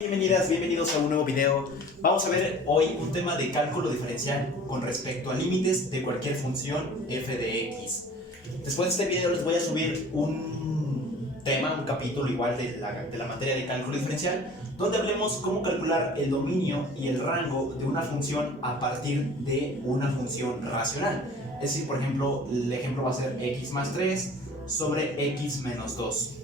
Bienvenidas, bienvenidos a un nuevo video. Vamos a ver hoy un tema de cálculo diferencial con respecto a límites de cualquier función f de x. Después de este video les voy a subir un capítulo igual de la materia de cálculo diferencial, donde hablemos cómo calcular el dominio y el rango de una función a partir de una función racional. Es decir, por ejemplo, el ejemplo va a ser x más 3 sobre x menos 2.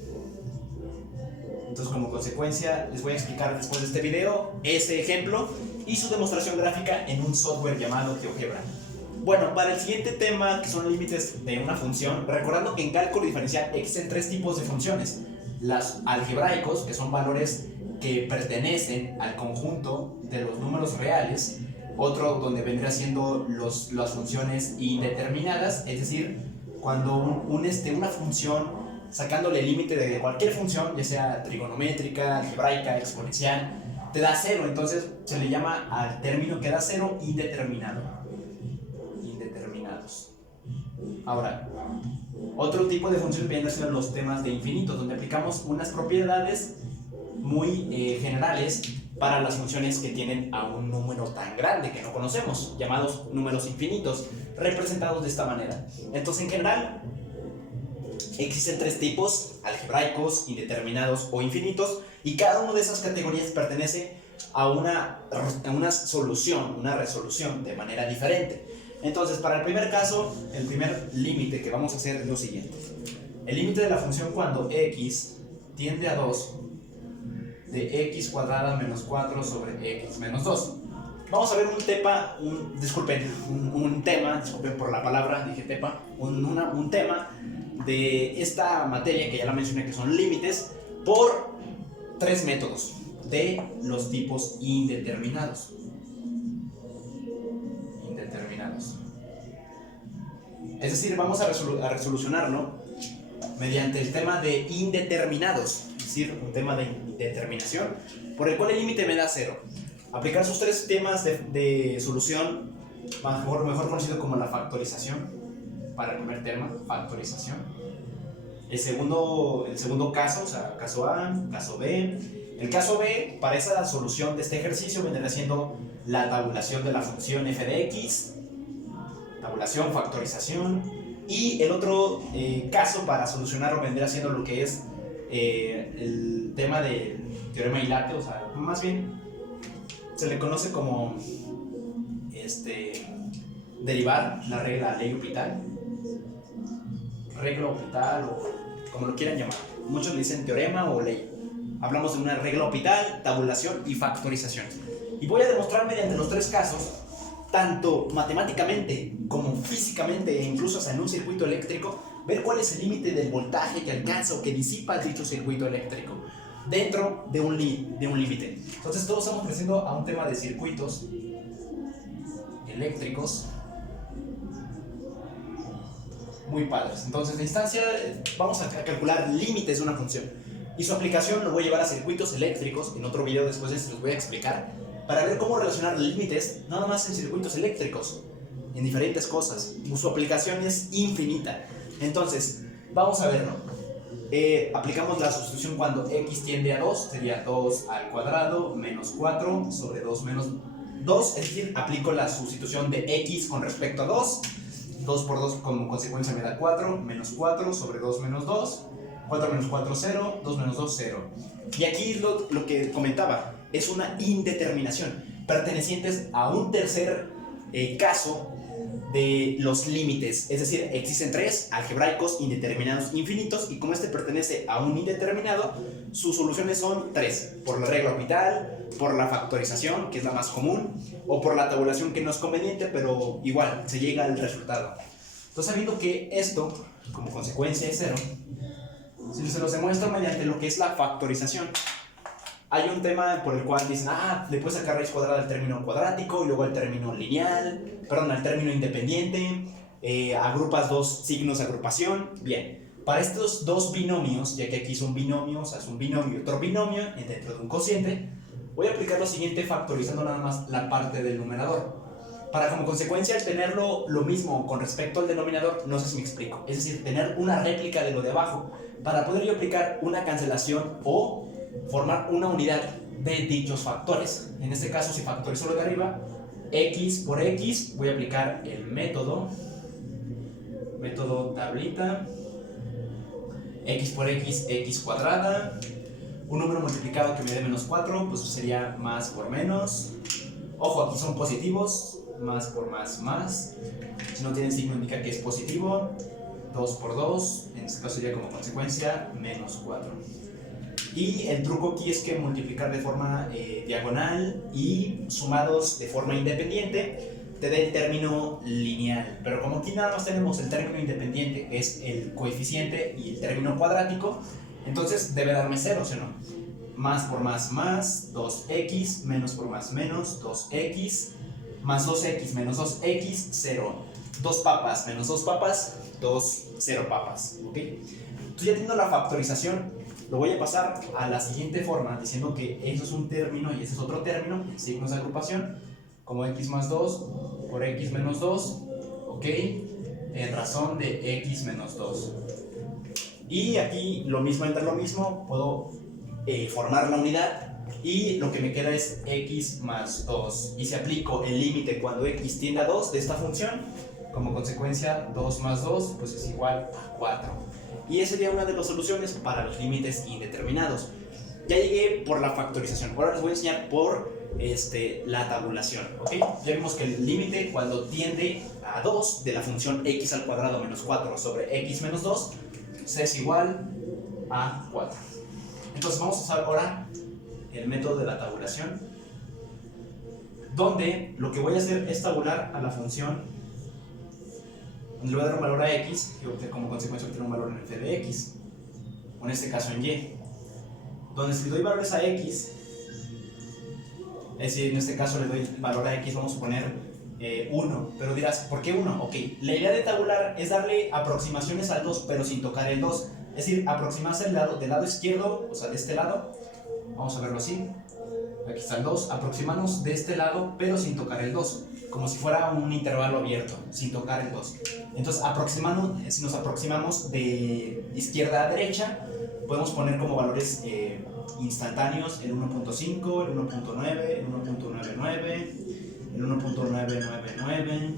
Entonces, como consecuencia, les voy a explicar después de este video ese ejemplo y su demostración gráfica en un software llamado GeoGebra. Bueno, para el siguiente tema, que son límites de una función, recordando que en cálculo diferencial existen tres tipos de funciones: las algebraicos, que son valores que pertenecen al conjunto de los números reales; otro donde vendría siendo las funciones indeterminadas, es decir, cuando una función, sacándole el límite de cualquier función, ya sea trigonométrica, algebraica, exponencial, te da cero. Entonces se le llama al término que da cero indeterminado. Indeterminados. Ahora, otro tipo de funciones vienen a ser los temas de infinitos, donde aplicamos unas propiedades muy generales para las funciones que tienen a un número tan grande que no conocemos, llamados números infinitos, representados de esta manera. Entonces, en general, existen tres tipos: algebraicos, indeterminados o infinitos, y cada una de esas categorías pertenece a una solución, una resolución de manera diferente. Entonces, para el primer caso, el primer límite que vamos a hacer es lo siguiente: el límite de la función cuando x tiende a 2 de x cuadrada menos 4 sobre x menos 2. Vamos a ver un tema, disculpen por la palabra, dije tepa, un tema de esta materia que ya la mencioné, que son límites por tres métodos de los tipos indeterminados. Es decir, vamos a resolucionarlo mediante el tema de indeterminados, es decir, un tema de determinación por el cual el límite me da cero. Aplicar sus tres temas de solución, mejor conocido como la factorización. Para el primer tema, factorización. El segundo caso, o sea, caso A, caso B. El caso B, para esa solución de este ejercicio, vendrá siendo la tabulación de la función f de x. Tabulación, factorización. Y el otro caso para solucionarlo vendrá siendo lo que es el tema del teorema Ilate, o sea, más bien se le conoce como derivar la ley Hopital. Regla Hopital, o como lo quieran llamar. Muchos le dicen teorema o ley. Hablamos de una regla Hopital, tabulación y factorización. Y voy a demostrar mediante los tres casos, tanto matemáticamente como físicamente, e incluso hasta en un circuito eléctrico, ver cuál es el límite del voltaje que alcanza o que disipa dicho circuito eléctrico dentro de un límite. Entonces, todos estamos creciendo a un tema de circuitos eléctricos muy padres. Entonces, de instancia, vamos a calcular límites de una función, y su aplicación lo voy a llevar a circuitos eléctricos. En otro video después de este los voy a explicar, para ver cómo relacionar límites nada más en circuitos eléctricos, en diferentes cosas. Su aplicación es infinita. Entonces, vamos a verlo. Aplicamos la sustitución cuando x tiende a 2, sería 2 al cuadrado menos 4 sobre 2 menos 2, es decir, aplico la sustitución de x con respecto a 2. 2 por 2 como consecuencia me da 4, menos 4 sobre 2 menos 2, 4 menos 4, 0, 2 menos 2, 0. Y aquí lo que comentaba es una indeterminación, pertenecientes a un tercer caso de los límites. Es decir, existen tres: algebraicos, indeterminados, infinitos, y como este pertenece a un indeterminado, sus soluciones son tres: por la regla Hopital, por la factorización, que es la más común, o por la tabulación, que no es conveniente, pero igual se llega al resultado. Entonces, sabiendo que esto como consecuencia es cero, si se los demuestro mediante lo que es la factorización, hay un tema por el cual dicen, le puedes sacar raíz cuadrada al término cuadrático y luego al término al término independiente, agrupas dos signos de agrupación. Bien, para estos dos binomios, ya que aquí son binomios, o sea, es un binomio y otro binomio dentro de un cociente, voy a aplicar lo siguiente factorizando nada más la parte del numerador. Para como consecuencia tenerlo lo mismo con respecto al denominador, no sé si me explico. Es decir, tener una réplica de lo de abajo, para poder yo aplicar una cancelación o formar una unidad de dichos factores. En este caso, si factorizo lo de arriba, x por x, voy a aplicar el método tablita, x por x, x cuadrada, un número multiplicado que me dé menos 4, pues sería más por menos. Ojo, aquí son positivos, más por más. Si no tienen signo indica que es positivo. 2 por 2, en este caso sería como consecuencia menos 4. Y el truco aquí es que multiplicar de forma diagonal y sumados de forma independiente te dé el término lineal. Pero como aquí nada más tenemos el término independiente, que es el coeficiente, y el término cuadrático, entonces debe darme 0, ¿sí o no? Más por más, 2x, menos por más, menos 2x, más 2x menos 2x, 0. 2 papas menos 2 papas, 0 papas, ¿ok? Entonces ya teniendo la factorización, lo voy a pasar a la siguiente forma, diciendo que eso es un término y ese es otro término, signos de agrupación, como x más 2 por x menos 2, ¿ok? En razón de x menos 2. Y aquí lo mismo entre lo mismo, puedo formar la unidad y lo que me queda es x más 2. Y si aplico el límite cuando x tiende a 2 de esta función, como consecuencia 2 más 2 pues es igual a 4. Y esa sería una de las soluciones para los límites indeterminados. Ya llegué por la factorización, ahora les voy a enseñar por la tabulación, ¿ok? Ya vimos que el límite cuando tiende a 2 de la función x al cuadrado menos 4 sobre x menos 2 es igual a 4. Entonces vamos a usar ahora el método de la tabulación, donde lo que voy a hacer es tabular a la función, donde le voy a dar un valor a x y como consecuencia obtener un valor en f de x, o en este caso en y, donde si le doy valores a x, es decir, en este caso le doy valor a x, vamos a poner 1, pero dirás, ¿por qué 1? Ok, la idea de tabular es darle aproximaciones al 2, pero sin tocar el 2, es decir, aproximarse del lado izquierdo, o sea, de este lado, vamos a verlo así, aquí está el 2, aproximarnos de este lado, pero sin tocar el 2, como si fuera un intervalo abierto, sin tocar el 2. Entonces, si nos aproximamos de izquierda a derecha, podemos poner como valores instantáneos el 1.5, el 1.9, el 1.99, el 1.999,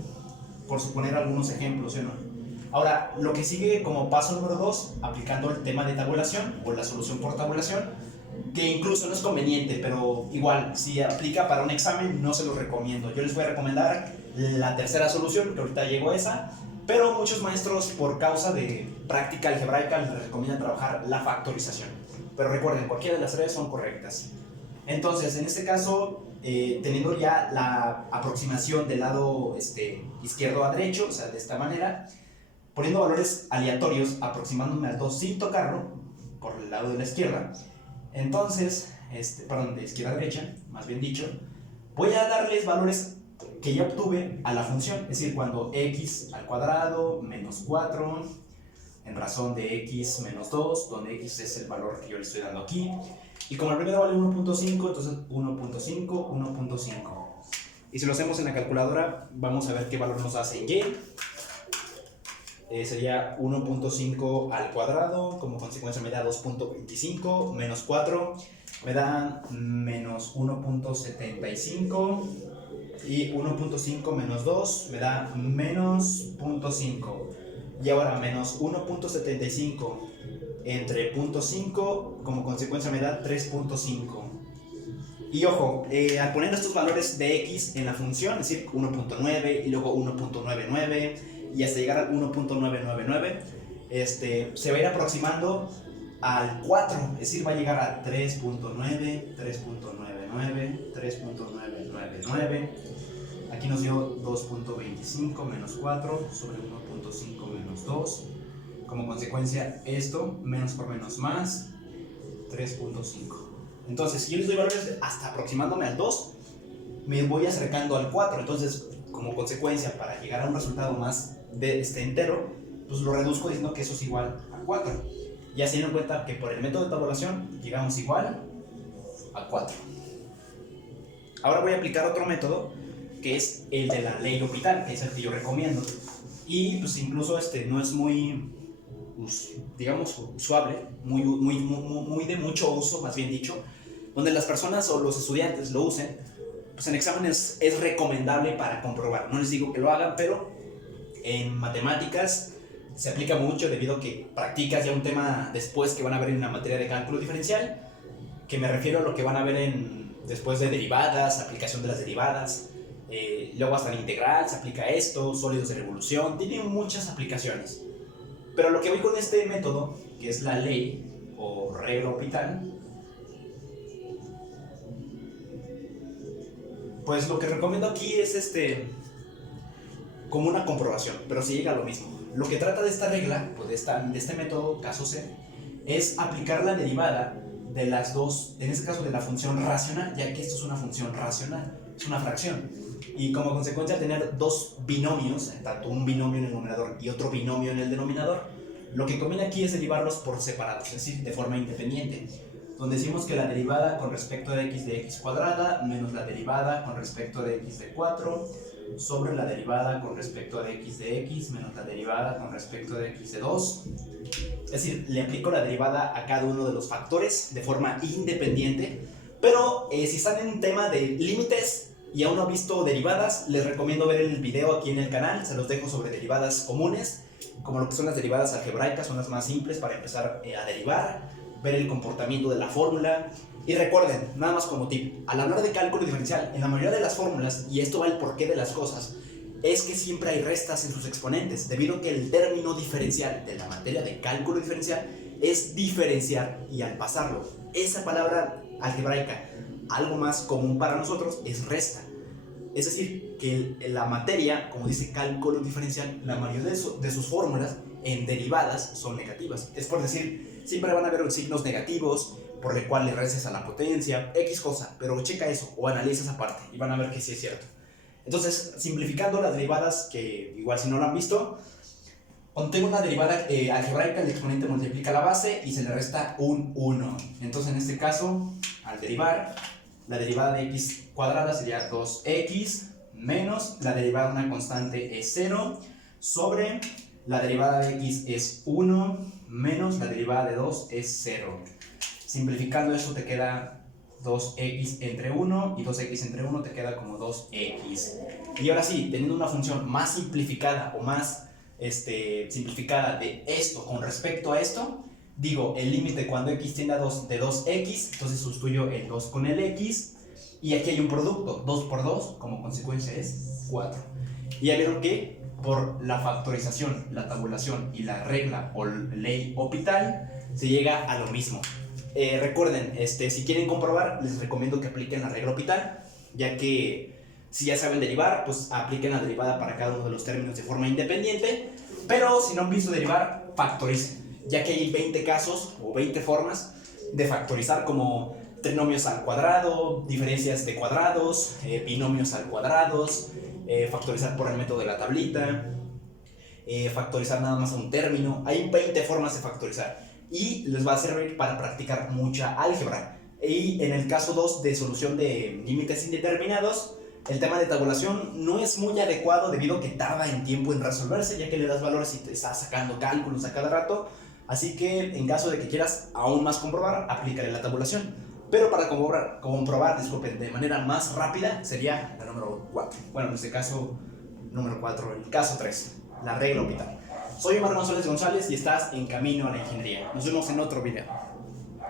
por suponer algunos ejemplos, ¿sí o no? Ahora, lo que sigue como paso número 2, aplicando el tema de tabulación o la solución por tabulación, que incluso no es conveniente, pero igual, si aplica para un examen, no se lo recomiendo. Yo les voy a recomendar la tercera solución, que ahorita llegó a esa, pero muchos maestros, por causa de práctica algebraica, les recomiendan trabajar la factorización. Pero recuerden, cualquiera de las tres son correctas. Entonces, en este caso, teniendo ya la aproximación del lado izquierdo a derecho, o sea, de esta manera, poniendo valores aleatorios, aproximándome al 2 sin tocarlo, por el lado de la izquierda, entonces, perdón, de izquierda a derecha, más bien dicho, voy a darles valores que ya obtuve a la función, es decir, cuando x al cuadrado menos 4 en razón de x menos 2, donde x es el valor que yo le estoy dando aquí, y como el primero vale 1.5, entonces 1.5, 1.5. Y si lo hacemos en la calculadora, vamos a ver qué valor nos hace en y. Sería 1.5 al cuadrado, como consecuencia me da 2.25, menos 4 me da menos 1.75, y 1.5 menos 2 me da menos 0.5, y ahora menos 1.75 entre 0.5 como consecuencia me da 3.5. Y ojo, al poner estos valores de x en la función, es decir, 1.9 y luego 1.99 y hasta llegar al 1.999, se va a ir aproximando al 4, es decir, va a llegar a 3.9, 3.99, 3.999. Aquí nos dio 2.25 menos 4 sobre 1.5 menos 2. Como consecuencia, esto, menos por menos más, 3.5. Entonces, si yo les doy valores hasta aproximándome al 2, me voy acercando al 4. Entonces, como consecuencia, para llegar a un resultado más de este entero, pues lo reduzco diciendo que eso es igual a 4. Y así en cuenta que por el método de tabulación llegamos igual a 4. Ahora voy a aplicar otro método, que es el de la ley L'Hopital, que es el que yo recomiendo. Y pues incluso no es muy, digamos, usable, muy de mucho uso, más bien dicho, donde las personas o los estudiantes lo usen, pues en exámenes es recomendable para comprobar. No les digo que lo hagan, pero en matemáticas se aplica mucho debido a que practicas ya un tema después que van a ver en la materia de cálculo diferencial, que me refiero a lo que van a ver después de derivadas, aplicación de las derivadas, luego hasta en integral se aplica esto, sólidos de revolución, tiene muchas aplicaciones. Pero lo que voy con este método, que es la ley o regla Hopital, pues lo que recomiendo aquí es como una comprobación, pero si llega a lo mismo. Lo que trata de esta regla, pues de este método, caso C, es aplicar la derivada de las dos, en este caso de la función racional, ya que esto es una función racional, es una fracción. Y como consecuencia tener dos binomios, tanto un binomio en el numerador y otro binomio en el denominador, lo que conviene aquí es derivarlos por separado, es decir, de forma independiente. Donde decimos que la derivada con respecto de x cuadrada menos la derivada con respecto de x de 4 sobre la derivada con respecto de x menos la derivada con respecto de x de 2. Es decir, le aplico la derivada a cada uno de los factores de forma independiente, pero si están en un tema de límites y aún no han visto derivadas, les recomiendo ver el video aquí en el canal, se los dejo sobre derivadas comunes, como lo que son las derivadas algebraicas, son las más simples para empezar a derivar, ver el comportamiento de la fórmula. Y recuerden, nada más como tip, al hablar de cálculo diferencial, en la mayoría de las fórmulas, y esto va el porqué de las cosas, es que siempre hay restas en sus exponentes, debido a que el término diferencial de la materia de cálculo diferencial es diferenciar, y al pasarlo, esa palabra algebraica, algo más común para nosotros, es resta. Es decir, que la materia, como dice cálculo diferencial, la mayoría de sus fórmulas en derivadas son negativas. Es por decir, siempre van a haber signos negativos, por el cual le restes a la potencia, X cosa, pero checa eso o analiza esa parte y van a ver que sí es cierto. Entonces, simplificando las derivadas, que igual si no lo han visto, cuando tengo una derivada algebraica, el exponente multiplica la base y se le resta un 1. Entonces, en este caso, al derivar, la derivada de x cuadrada sería 2x menos la derivada de una constante es 0 sobre la derivada de x es 1 menos la derivada de 2 es 0. Simplificando eso te queda 2x entre 1 y 2x entre 1 te queda como 2x. Y ahora sí, teniendo una función más simplificada o más simplificada de esto con respecto a esto, digo el límite cuando x tiende a 2 de 2x, entonces sustituyo el 2 con el x y aquí hay un producto, 2 por 2 como consecuencia es 4. Y ya vieron que por la factorización, la tabulación y la regla o ley Hopital se llega a lo mismo. Recuerden, si quieren comprobar, les recomiendo que apliquen la regla Hopital, ya que si ya saben derivar, pues apliquen la derivada para cada uno de los términos de forma independiente, pero si no han visto derivar, factoricen, ya que hay 20 casos o 20 formas de factorizar, como trinomios al cuadrado, diferencias de cuadrados, binomios al cuadrados, factorizar por el método de la tablita, factorizar nada más a un término. Hay 20 formas de factorizar y les va a servir para practicar mucha álgebra. Y en el caso 2 de solución de límites indeterminados, el tema de tabulación no es muy adecuado debido a que tarda en tiempo en resolverse, ya que le das valores y te estás sacando cálculos a cada rato. Así que en caso de que quieras aún más comprobar, aplícale la tabulación. Pero para comprobar, disculpen, de manera más rápida sería la número 4. Bueno, en este caso, número 4, el caso 3, la regla Hopital. Soy Omar González y estás en Camino a la Ingeniería. Nos vemos en otro video.